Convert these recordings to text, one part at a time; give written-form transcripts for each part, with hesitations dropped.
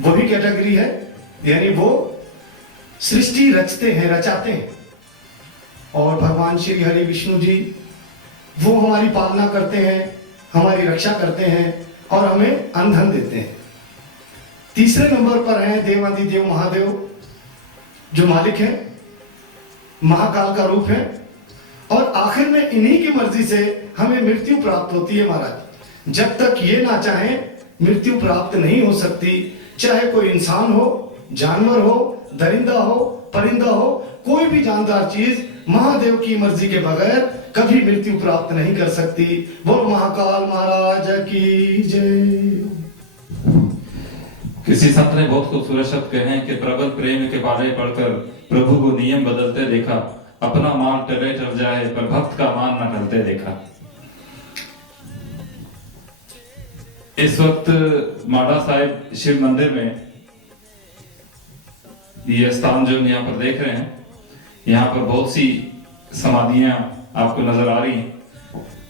वही कैटेगरी है, यानी वो सृष्टि रचते हैं, रचाते हैं। और भगवान श्री हरि विष्णु जी वो हमारी पालना करते हैं, हमारी रक्षा करते हैं और हमें अन्न धन देते हैं। तीसरे नंबर पर हैं देवाधिदेव महादेव, जो मालिक है, महाकाल का रूप है। और आखिर में इन्हीं की मर्जी से हमें मृत्यु प्राप्त होती है महाराज। जब तक ये ना चाहे मृत्यु प्राप्त नहीं हो सकती। चाहे कोई इंसान हो, जानवर हो, दरिंदा हो, परिंदा हो, कोई भी जानदार चीज महादेव की मर्जी के बगैर कभी मृत्यु प्राप्त नहीं कर सकती। बोल महाकाल महाराज की जय। किसी संत ने बहुत खूबसूरत शब्द कहे हैं कि प्रबल प्रेम के पाले पढ़कर प्रभु को नियम बदलते देखा, अपना मान टले टल जाए पर भक्त का मान न टलते देखा। इस वक्त माड़ा साहिब शिव मंदिर में ये स्थान जो यहाँ पर देख रहे हैं, यहाँ पर बहुत सी समाधियां आपको नजर आ रही हैं।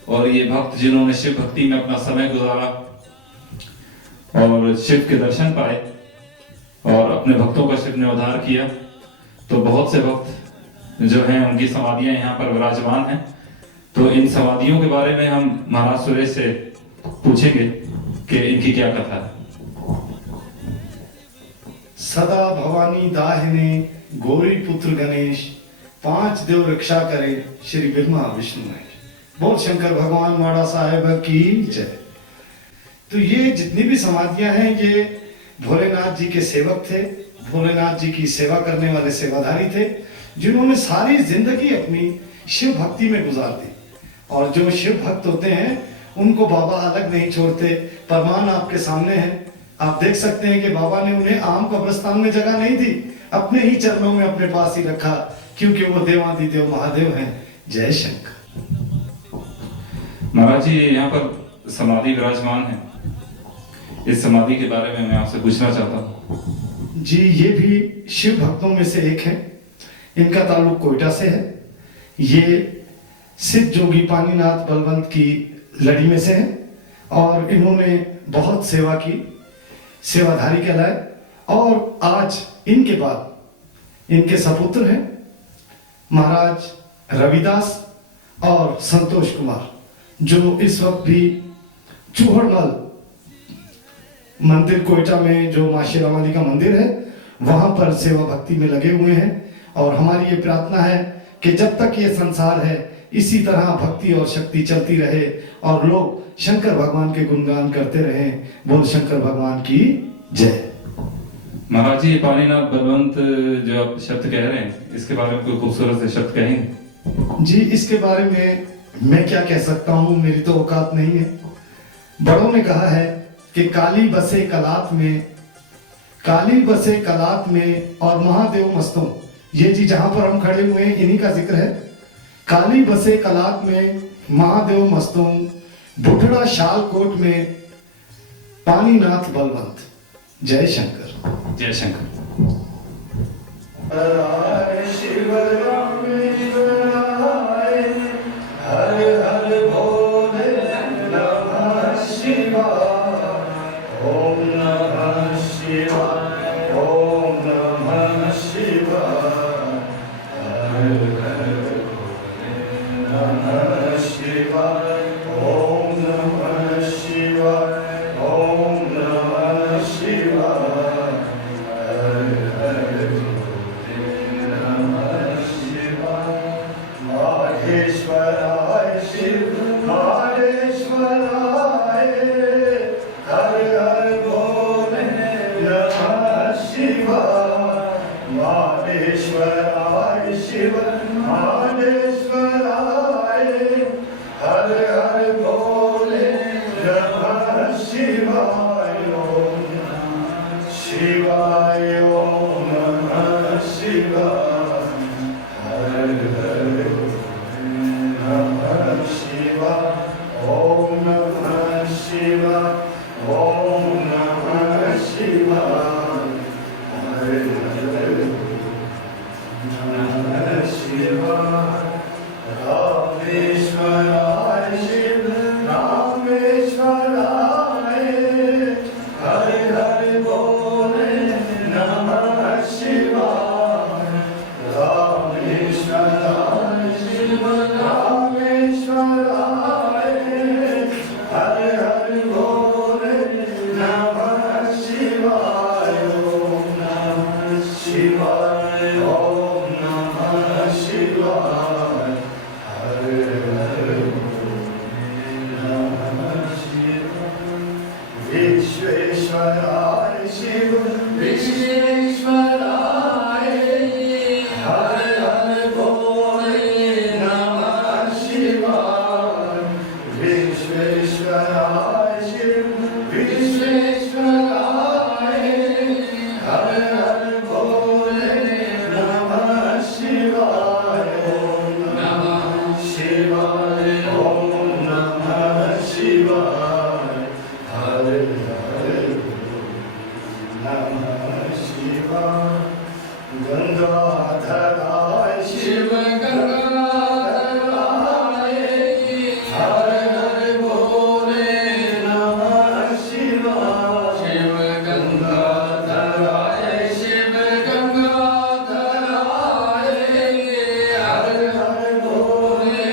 और ये भक्त जिन्होंने शिव भक्ति में अपना समय गुजारा और शिव के दर्शन पाए और अपने भक्तों का शिव ने उद्धार किया, तो बहुत से भक्त जो हैं उनकी समाधियां यहाँ पर विराजमान हैं। तो इन समाधियों के बारे में हम महाराज सुरेश से पूछेंगे कि इनकी क्या कथा है। सदा भवानी दाहिने गौरी पुत्र गणेश, पांच देव रक्षा करे श्री ब्रह्मा विष्णु महेश। बोल शंकर भगवान माड़ा साहेब की जय। तो ये जितनी भी समाधियां हैं ये भोलेनाथ जी के सेवक थे, भोलेनाथ जी की सेवा करने वाले सेवाधारी थे, जिन्होंने सारी जिंदगी अपनी शिव भक्ति में गुजार दी। और जो शिव भक्त होते हैं उनको बाबा अलग नहीं छोड़ते। प्रमाण आपके सामने है, आप देख सकते हैं कि बाबा ने उन्हें आम कब्रिस्तान में जगह नहीं दी, अपने ही चरणों में अपने पास ही रखा, क्योंकि वो देवाधिदेव महादेव हैं। जय शंकर। महाराज जी यहाँ पर समाधि विराजमान है, इस समाधि के बारे में मैं आपसे पूछना चाहता हूँ। जी ये भी शिव भक्तों में से एक है, इनका ताल्लुक कोयटा से है। ये सिद्ध जोगी पानीनाथ बलवंत की लड़ी में से है और इन्होंने बहुत सेवा की, सेवाधारी कहलाए। और आज इनके बाद इनके सपुत्र हैं महाराज रविदास और संतोष कुमार, जो इस वक्त भी चूहड़मल मंदिर कोयटा में जो मां शेरावाली का मंदिर है वहां पर सेवा भक्ति में लगे हुए हैं। और हमारी ये प्रार्थना है कि जब तक ये संसार है इसी तरह भक्ति और शक्ति चलती रहे और लोग शंकर भगवान के गुणगान करते रहें। बोल शंकर भगवान की जय। महाराज जी पानीनाथ बलवंत जो आप शब्द कह रहे हैं, इसके बारे में कोई खूबसूरत से शब्द कहेंगे? जी इसके बारे में मैं क्या कह सकता हूँ, मेरी तो औकात नहीं है। बड़ों ने कहा है कि काली बसे कलात में, काली बसे कलात में और महादेव मस्तों। ये जी जहां पर हम खड़े हुए हैं इन्हीं का जिक्र है। काली बसे कलात में महादेव मस्तों, बुढ़ड़ा शालकोट में पानीनाथ बलवंत। जय शंकर। जय शंकर। शिव रामेश्वराय, हर हर भोले नमः शिवाय, ओम नमः शिवाय, ओम नमः शिवाय, हर हर भोले नमः शिवाय, ओम नमः शिवाय, ओम नमः शिवाय, हर हर भोले नमः शिवाय। माहेश्वराय शिव माहेश्वराय, हर हर भोले नमः शिवाय, माहेश्वराय शिव माहेश्वराय, हर हर भोले नमः शिवाय, ओम नमः शिवाय, ओम नमः शिवाय, हर हर नमः शिवाय, ओम नमः शिवाय, ओम नमः शिवाय, हर हर विश्वेश्वराय हर हर भोले नमः शिवाय विश्वेश्वराय शिव विश्वेश्वराय हर हर भोले नमः शिवाय ओम नमः शिवाय ओम नमः शिवाय हर हर नमः शिवाय गंगाधराय शिव गंगाधराय हर हर भोले नमः शिवाय शिव गंगाधराय शिव गंगाधराय हर हर भोले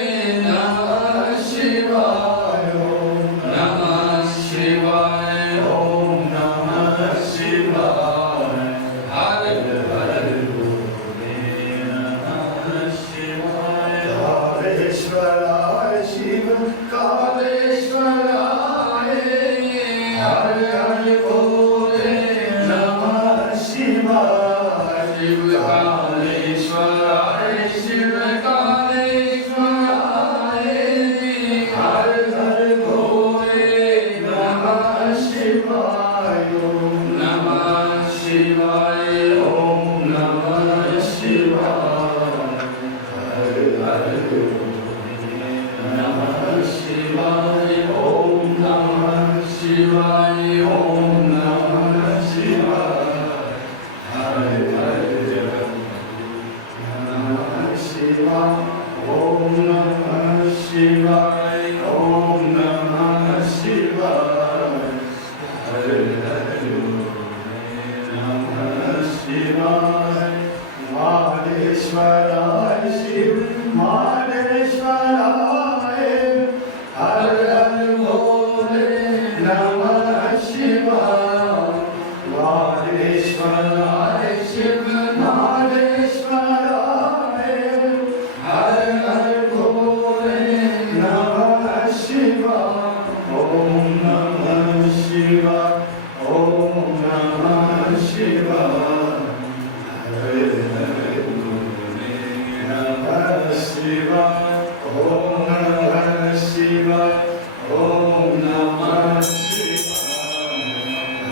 नमः शिवाय ओम नमः शिवाय ओम नमः शिवाय हर हर भोले नमः शिवाय कालेश्वराय शिव कालेश्वराय हर हर भोले नमः शिवाय शिव कालेश्वराय शिव कालेश्वराय हर हर भोले नमः शिवाय ओम नमः शिवाय ओम नमः शिवाय हर हर भोले नमः शिवाय ओम नमः शिवाय ओम नमः शिवाय हर हर नमः शिवाय ओम नमः शिवाय ओम नमः शिवाय हर हर नमः शिवाय मालेश्वराय शिव मालेश्वराय हर हर भोले नमः शिवाय मालेश्वराय शिव मालेश्वराय हर हर भोले नमः शिवाय ओम नमः शिवाय ओम नमः शिवाय हर हर भोले नमः शिवाय ओम नमः शिवाय ओम नमः शिवाय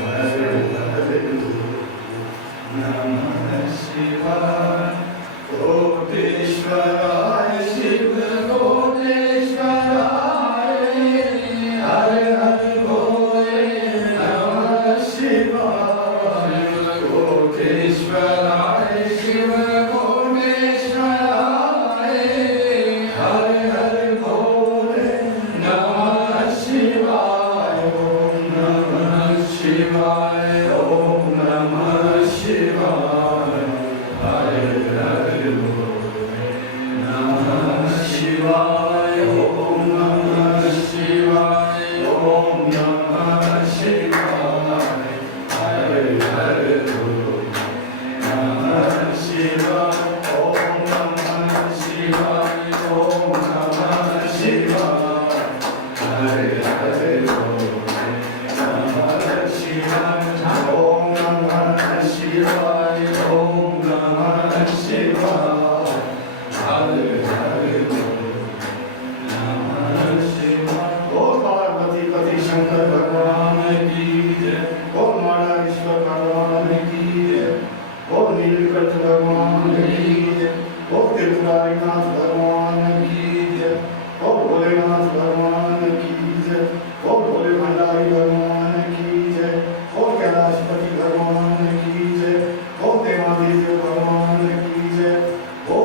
हर हर नमः शिवाय कोटेश्वराय शिव कोटेश्वराय हर हर भोले नमः शिवाय कोटेश्वराय शिव कोटेश्वराय हर हर भोले नमः शिवाय ओम नमः शिवाय ओम नमः शिवाय हर हर भोले नमः शिवाय ओम नमः शिवाय ओम नमः शिवाय हर हर भोले नमः शिवाय ओम नमः शिवाय ओम नमः शिवाय हर हर भोले नमः शिवाय ओम नमः शिवाय ओम नमः शिवाय हर हर भोले नमः शिवाय ओ पार्वती पति शंकर भगवान की जय ओ माणेश्वर भगवान की जय ओ नीलकंठ भगवान की जय ओ त्रिपुरारीनाथ भगवान की जय ओ भोलेनाथ भगवान की जय ओ भोले भंडारी भगवान की जय ओ कैलाशपति भगवान की जय ओ देवादिदेव भगवान की जय ओ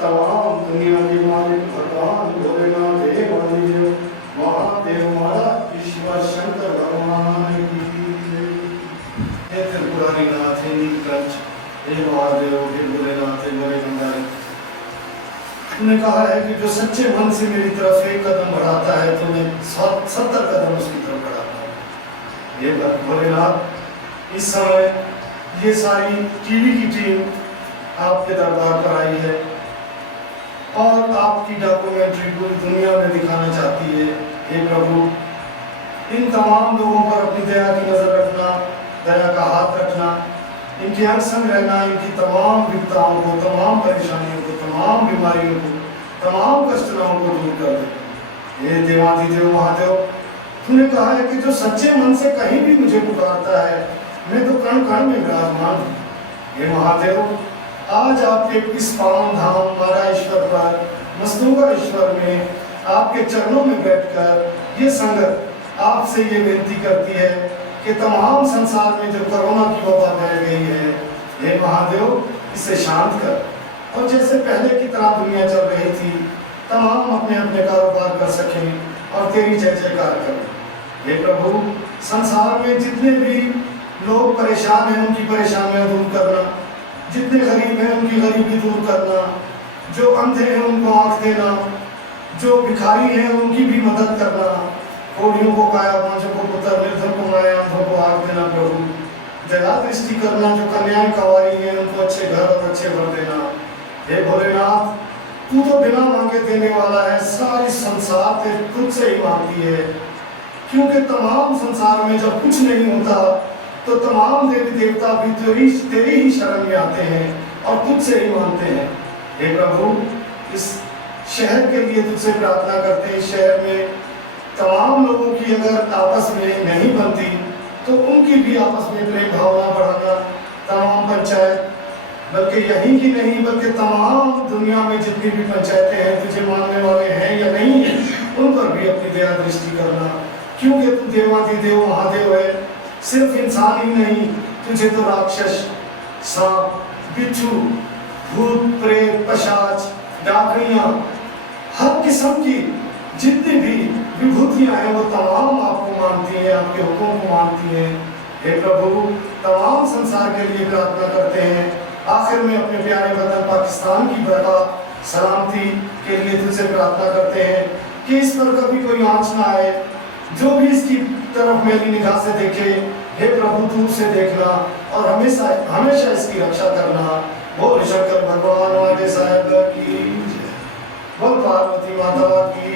तमाम दुनिया के मालिक भगवान भोलेनाथ देवादिदेव महादेव महाराज ईश्वर शंकर भगवान की जय हे त्रिपुरारीनाथ हे नीलकंठ हे महादेव हे भोलेनाथ हे भोले भंडारी उन्होंने कहा है कि जो सच्चे मन से मेरी तरफ एक कदम बढ़ाता है तो मैं 70 कदम उसकी तरफ बढ़ाता हूँ। ये भोलेनाथ इस समय ये सारी टीवी की टीम आपके दरबार पर आई है और आपकी डॉक्यूमेंट्री पूरी दुनिया में दिखाना चाहती है। हे प्रभु, इन तमाम लोगों पर अपनी दया की नजर रखना दया का हाथ रखना, इनके अंग संग रहना, इनकी तमाम विपदाओं को, तमाम परेशानियों को, तमाम बीमारियों को, तमाम कष्टनाओं को दूर कर दे। हे देवाधिदेव महादेव, तूने कहा है कि जो सच्चे मन से कहीं भी मुझे पुकारता है, मैं तो कण कण में विराजमान हूँ। हे महादेव, आज आपके इस पावन धाम महाराष्ट्र पर मस्तूका ईश्वर में आपके चरणों में बैठकर ये संगत आपसे ये विनती करती है कि तमाम संसार में जो कोरोना की वबा फैल गई है, हे महादेव, इसे शांत कर, और जैसे पहले की तरह दुनिया चल रही थी, तमाम अपने अपने कारोबार कर सकें और तेरी जय जयकार करें। हे प्रभु, संसार में जितने भी लोग परेशान हैं उनकी परेशानियां दूर करना, जितने गरीब हैं उनकी गरीबी दूर करना, जो अंधे हैं उनको आंख देना, जो भिखारी हैं उनकी भी मदद करना, कोढ़ियों को काया, पांचों को पुत्र, निर्धन को माया, अंधों को आंख देना। प्रभु, दया दृष्टि करना, जो कन्याएं कंवारी हैं उनको अच्छे घर और अच्छे वर देना। हे भोलेनाथ, तू तो बिना मांगे देने वाला है, सारी संसार ते तुझसे ही मांगती है, क्योंकि तमाम संसार में जब कुछ नहीं होता तो तमाम देवी देवता भी तेरी ही शरण में आते हैं और तुझसे ही मानते हैं। हे प्रभु, इस शहर के लिए तुझसे प्रार्थना करते हैं, इस शहर में तमाम लोगों की अगर आपस में नहीं बनती तो उनकी भी आपस में प्रेम भावना बढ़ाना, तमाम पंचायत, बल्कि यहीं की नहीं बल्कि तमाम दुनिया में जितनी भी पंचायतें हैं, तुझे मानने वाले हैं या नहीं है, उन पर भी अपनी दया दृष्टि करना, क्योंकि तू देवाधिदेव महादेव है। सिर्फ इंसान ही नहीं, तुझे तो राक्षस, सांप, बिच्छू, भूत, प्रेत, पिशाच, डाकनियां, हर किस्म की जितनी भी विभूतियां हैं वो तमाम आपको मानती हैं, आपके हुक्म को मानती हैं। हे प्रभु, तमाम संसार के लिए प्रार्थना करते हैं। आखिर में अपने प्यारे वतन पाकिस्तान की बरका सलामती के लिए तुझसे प्रार्थना करते हैं कि इस पर कभी कोई आंच ना आए, जो भी इसकी तरफ मेरी निगाह से देखे, हे प्रभु तू उसे देखना और हमेशा हमेशा इसकी रक्षा करना। बोल शंकर भगवान वाले साहब की जय, बोल पार्वती माता की,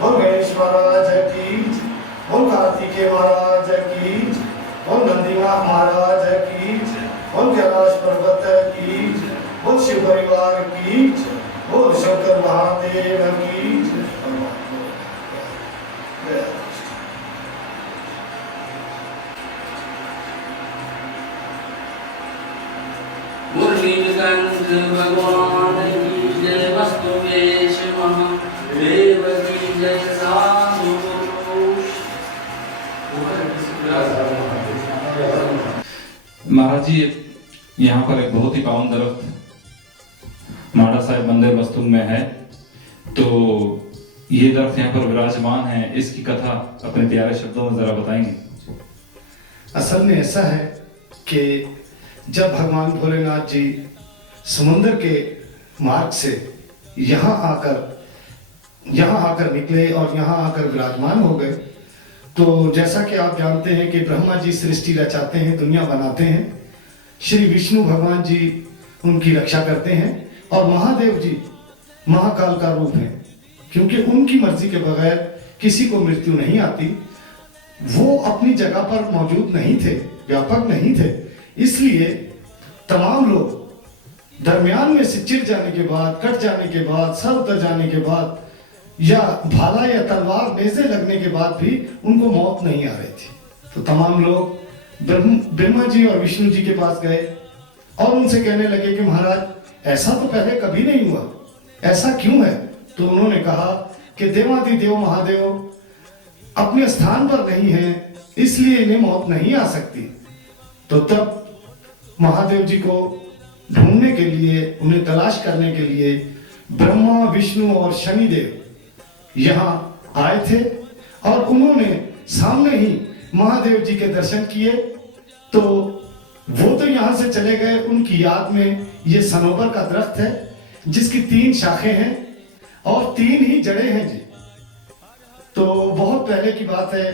बोल गणेश महाराज की, बोल कार्तिकेय महाराज की, बोल नंदी महाराज की, बोल कैलाश पर्वत की, बोल शिव परिवार की, बोल शंकर महादेव की जय। मुरलीकांत भगवान की जय, वस्तुवेश महादेव की जय, साधु पुरुष। महाराज जी, यहाँ पर एक बहुत ही पावन दरख्त माड़ा साहिब मंदिर वस्तु में है, तो ये दरख्त यहाँ पर विराजमान है, इसकी कथा अपने प्यारे शब्दों में जरा बताएंगे? असल में ऐसा है कि जब भगवान भोलेनाथ जी समुद्र के मार्ग से यहाँ आकर निकले और यहाँ आकर विराजमान हो गए, तो जैसा कि आप जानते हैं कि ब्रह्मा जी सृष्टि रचाते हैं, दुनिया बनाते हैं, श्री विष्णु भगवान जी उनकी रक्षा करते हैं, और महादेव जी महाकाल का रूप है, क्योंकि उनकी मर्जी के बगैर किसी को मृत्यु नहीं आती। वो अपनी जगह पर मौजूद नहीं थे, व्यापक नहीं थे, इसलिए तमाम लोग दरमियान में से चिर जाने के बाद, कट जाने के बाद, सर उतर जाने के बाद, या भाला या तलवार नेज़े लगने के बाद भी उनको मौत नहीं आ रही थी। तो तमाम लोग ब्रह्मा जी और विष्णु जी के पास गए और उनसे कहने लगे कि महाराज ऐसा तो पहले कभी नहीं हुआ, ऐसा क्यों है? तो उन्होंने कहा कि देवाधिदेव महादेव अपने स्थान पर नहीं है, इसलिए इन्हें मौत नहीं आ सकती। तो तब महादेव जी को ढूंढने के लिए, उन्हें तलाश करने के लिए ब्रह्मा, विष्णु और शनिदेव यहाँ आए थे, और उन्होंने सामने ही महादेव जी के दर्शन किए। तो वो तो यहाँ से चले गए, उनकी याद में ये सनोबर का दरख्त है जिसकी 3 शाखें हैं और 3 ही जड़ें हैं जी। तो बहुत पहले की बात है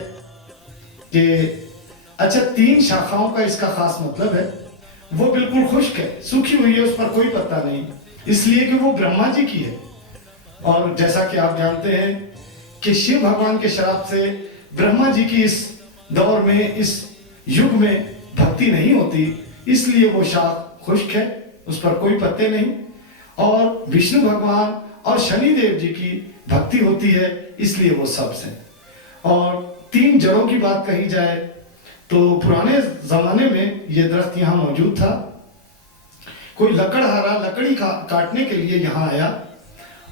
कि अच्छा 3 शाखाओं का इसका खास मतलब है, वो बिल्कुल खुश्क है, सूखी हुई है, उस पर कोई पत्ता नहीं, इसलिए कि वो ब्रह्मा जी की है। और जैसा कि आप जानते हैं कि शिव भगवान के श्राप से ब्रह्मा जी की इस दौर में, इस युग में भक्ति नहीं होती, इसलिए वो शाख खुश्क है, उस पर कोई पत्ते नहीं। और विष्णु भगवान और शनि देव जी की भक्ति होती है, इसलिए वो सब्ज है। और 3 जड़ों की बात कही जाए तो पुराने जमाने में ये दरख्त यहाँ मौजूद था। कोई लकड़हारा लकड़ी काटने के लिए यहाँ आया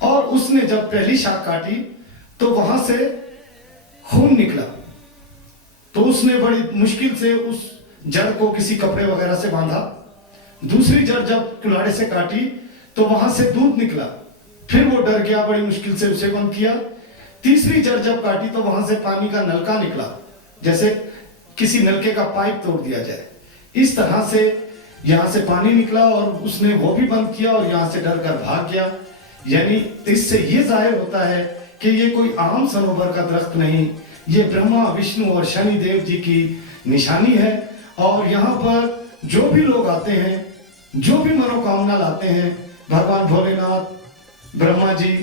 और उसने जब पहली शाख काटी तो वहां से खून निकला। तो उसने बड़ी मुश्किल से उस जड़ को किसी कपड़े वगैरह से बांधा। दूसरी जड़ जब कुल्हाड़े से काटी तो वहां से दूध निकला, फिर वो डर गया, बड़ी मुश्किल से उसे बंद किया। तीसरी जड़ जब काटी तो वहां से पानी का नलका निकला, जैसे किसी नलके का पाइप तोड़ दिया जाए। इस तरह से यहाँ से पानी निकला और उसने वो भी बंद किया और यहाँ से डर कर भाग गया। यानी इससे ये जाहिर होता है कि ये कोई आम सरोवर का दरख्त नहीं, ये ब्रह्मा विष्णु और शनि देव जी की निशानी है। और यहाँ पर जो भी लोग आते हैं, जो भी मनोकामना लाते हैं, भगवान भोलेनाथ, ब्रह्मा जी,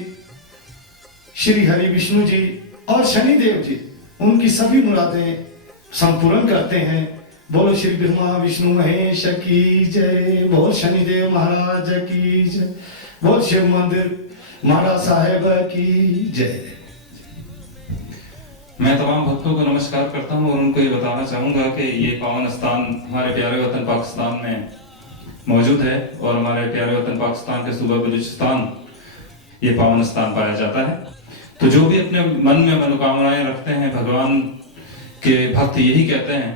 श्री हरि विष्णु जी और शनि देव जी उनकी सभी मुरादें संपूर्ण करते हैं। बोलो श्री ब्रह्मा विष्णु महेश की जय, बोल शनिदेव महाराज की जय, बोल शिव मंदिर महाराज साहेब की जय। मैं तमाम भक्तों को नमस्कार करता हूं और उनको ये बताना चाहूंगा कि ये पावन स्थान हमारे प्यारे वतन पाकिस्तान में मौजूद है और हमारे प्यारे वतन पाकिस्तान के सूबा बलूचिस्तान ये पावन स्थान पाया जाता है। तो जो भी अपने मन में मनोकामनाएं रखते हैं, भगवान के भक्त यही कहते हैं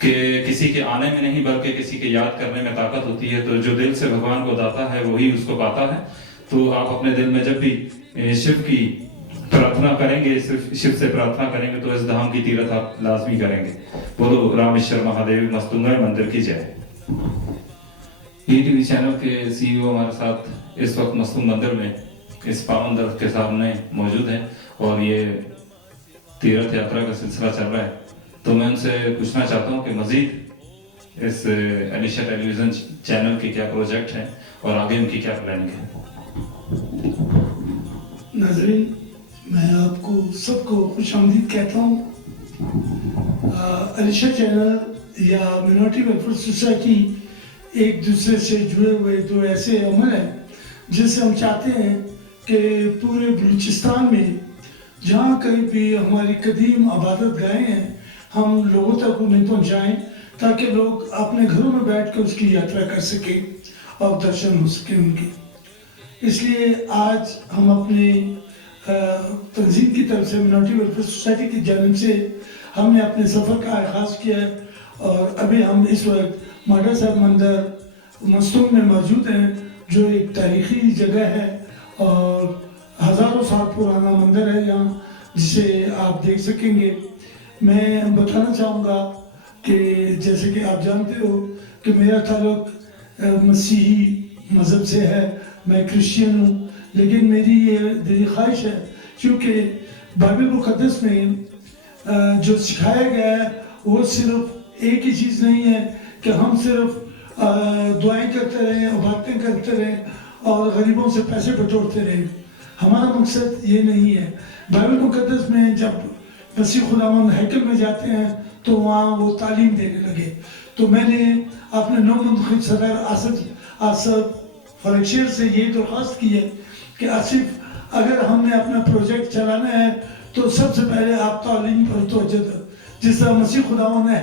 कि किसी के आने में नहीं बल्कि किसी के याद करने में ताकत होती है। तो जो दिल से भगवान को दाता है वही उसको पाता है। तो आप अपने दिल में जब भी शिव की प्रार्थना करेंगे, शिव से प्रार्थना करेंगे तो इस धाम की तीरथ आप लाजमी करेंगे। बोलो रामेश्वर महादेव मस्तुंगा मंदिर की जय। ईटीवी चैनल के सीईओ हमारे साथ इस वक्त मस्तूंग मंदिर में इस पावन दरख्त के सामने मौजूद है और ये तीर्थ यात्रा का सिलसिला चल रहा है। तो मैं उनसे पूछना चाहता हूँ कि मजीद इस एलिशा टेलीविजन चैनल के क्या प्रोजेक्ट हैं और आगे उनकी क्या प्लानिंग है। नाज़रीन, मैं आपको सबको खुशामदीद कहता हूँ। एलिशा चैनल या मिनॉरिटी वेलफेयर सोसाइटी एक दूसरे से जुड़े हुए दो ऐसे अमल हैं जिससे हम चाहते हैं कि पूरे बलूचिस्तान में जहाँ कहीं भी हमारी कदीम आबादत गाहें हैं हम लोगों तक उन्हें पहुँचाएँ ताकि लोग अपने घरों में बैठ कर उसकी यात्रा कर सकें और दर्शन हो सके उनके। इसलिए आज हम अपने तंजीम की तरफ से मिनॉरिटी वेलफेयर सोसाइटी की जानिब से हमने अपने सफ़र का आगाज़ किया है और अभी हम इस वक्त माडा साहब मंदिर मस्तूंग में मौजूद हैं जो एक तारीख़ी जगह है और हज़ारों साल पुराना मंदिर है यहाँ, जिसे आप देख सकेंगे। मैं बताना चाहूँगा कि जैसे कि आप जानते हो कि मेरा ताल्लुक़ मसीही मज़हब से है, मैं क्रिश्चियन हूँ, लेकिन मेरी ये दिली ख्वाहिश है क्योंकि बाइबल मुक़द्दस में जो सिखाया गया है वो सिर्फ एक ही चीज़ नहीं है कि हम सिर्फ दुआएं करते रहें, इबादतें करते रहें और गरीबों से पैसे बटोरते रहें। हमारा मकसद ये नहीं है। बाइबल मुक़द्दस में जब मसीह खुदावंद हैकल में जाते हैं तो वहाँ वो तालीम देने लगे। तो मैंने अपने नौ मुंतखब सदर आसफ फरकशेर से ये दरख्वास्त की है कि आसिफ, अगर हमने अपना प्रोजेक्ट चलाना है तो सबसे पहले आप तालीम पर तवज्जो दो। जिस तरह मसीह खुदावंद ने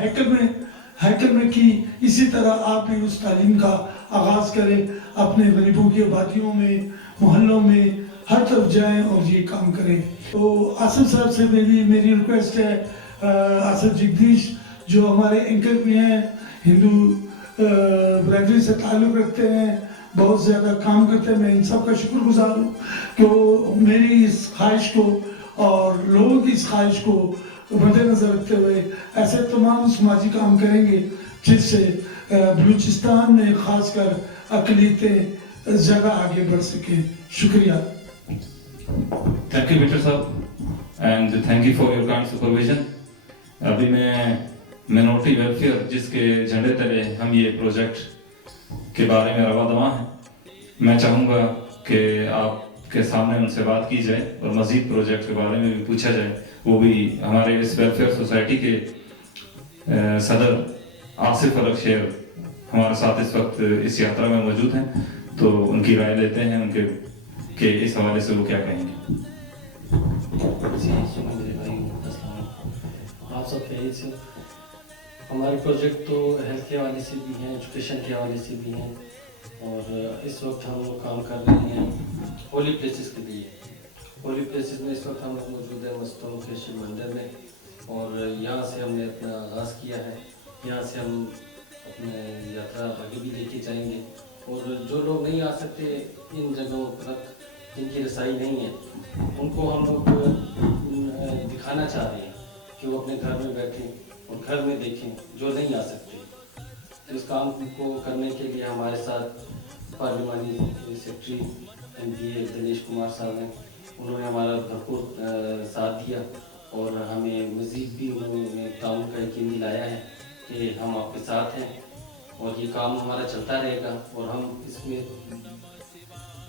हैकल में की, इसी तरह आप भी उस तालीम का आगाज़ करें, अपने गरीबों की आबादियों में, मोहल्लों में, हर तरफ जाएं और ये काम करें। तो आसिफ साहब से मेरी रिक्वेस्ट है, आसिफ जगदीश जो हमारे एंकर भी हैं, हिंदू बरादरी से ताल्लुक़ रखते हैं, बहुत ज़्यादा काम करते हैं, मैं इन सब का शुक्रगुजार हूँ कि वो मेरी इस ख्वाहिश को और लोगों की इस ख्वाहिश को मद्देनज़र रखते हुए ऐसे तमाम समाजी काम करेंगे जिससे बलूचिस्तान में ख़ासकर अक़लियतें ज़्यादा आगे बढ़ सकें। शुक्रिया। थैंक यू बिटर साहब and thank you for your kind supervision. अभी मैं मिनॉरिटी वेलफेयर जिसके झंडे तले हम ये प्रोजेक्ट के बारे में रवा दवा हैं, मैं चाहूँगा कि आपके सामने उनसे बात की जाए और मज़ीद प्रोजेक्ट के बारे में भी पूछा जाए। वो भी हमारे इस वेलफेयर सोसाइटी के सदर आसिफ अलग शेर हमारे साथ इस वक्त इस यात्रा में मौजूद हैं, तो उनकी राय लेते हैं उनके के इस हवाले से वो क्या कहेंगे। जी मेरे भाई अस्सलाम, आप सब खैरियत से। हमारे प्रोजेक्ट तो हेल्थ के हवाले से भी हैं, एजुकेशन के हवाले से भी हैं, और इस वक्त हम लोग काम कर रहे हैं होली प्लेसेस के लिए। होली प्लेसेस में इस वक्त हम लोग मौजूद हैं मस्तूम के शिव मंदिर में, और यहाँ से हमने अपना आगाज़ किया है। यहाँ से हम अपने यात्रा आगे भी लेके जाएंगे, और जो लोग नहीं आ सकते इन जगहों तक, जिनकी रसाई नहीं है, उनको हम लोग दिखाना चाह रहे हैं कि वो अपने घर में बैठें और घर में देखें जो नहीं आ सकते। तो इस काम को करने के लिए हमारे साथ पार्लिमानी सेक्रेटरी MPA दिनेश कुमार साहब हैं। उन्होंने हमारा भरपूर साथ दिया, और हमें मज़ीद भी उन्होंने ताउन का यकीन दिलाया है कि हम आपके साथ हैं, और ये काम हमारा चलता रहेगा, और हम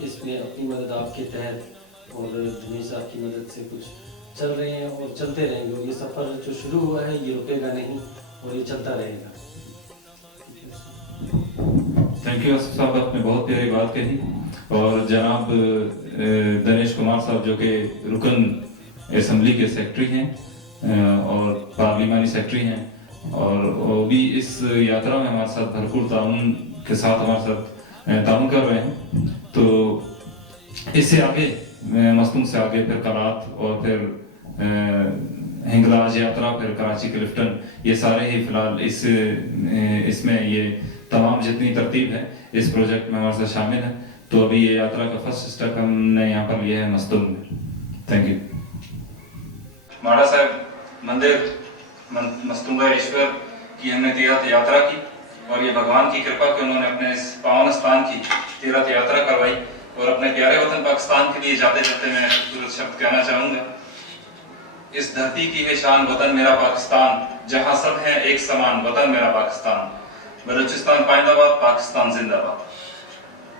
इसमें अपनी मदद आपके तहत और दिनेश साहब की मदद से कुछ चल रहे हैं और चलते रहेंगे। और ये सफ़र जो शुरू हुआ है ये रुकेगा नहीं, और ये चलता रहेगा। थैंक यू आसिफ साहब, आपने बहुत प्यारी बात कही। और जनाब दिनेश कुमार साहब जो कि रुकन असम्बली के सेक्रेटरी हैं और पार्लिमानी सेक्रेटरी हैं, और वो भी इस यात्रा में हमारे साथ भरपूर ताउन के साथ हमारे साथ ताउन कर रहे हैं। तो इससे आगे मस्तूम से आगे फिर करात और फिर हिंगलाज यात्रा, फिर कराची क्लिफ्टन, ये सारे ही फिलहाल इसमें ये तमाम जितनी तरतीब है इस प्रोजेक्ट में हमारे साथ शामिल है। तो अभी ये यात्रा का फर्स्ट स्टेप हमने यहाँ पर लिया है मस्तूम में। Thank you. माड़ा साहब मंदिर मस्तूंगेश्वर की हमने तीर्थ यात्रा की, और ये भगवान की कृपा कि उन्होंने अपने इस पावन स्थान की तीर्थ यात्रा करवाई। और अपने प्यारे वतन पाकिस्तान के लिए जाते जाते मैं खूबसूरत शब्द कहना चाहूँगा, इस धरती की है शान वतन मेरा पाकिस्तान, जहाँ सब हैं एक समान वतन मेरा पाकिस्तान। बलूचिस्तान पाइंदाबाद, पाकिस्तान जिंदाबाद।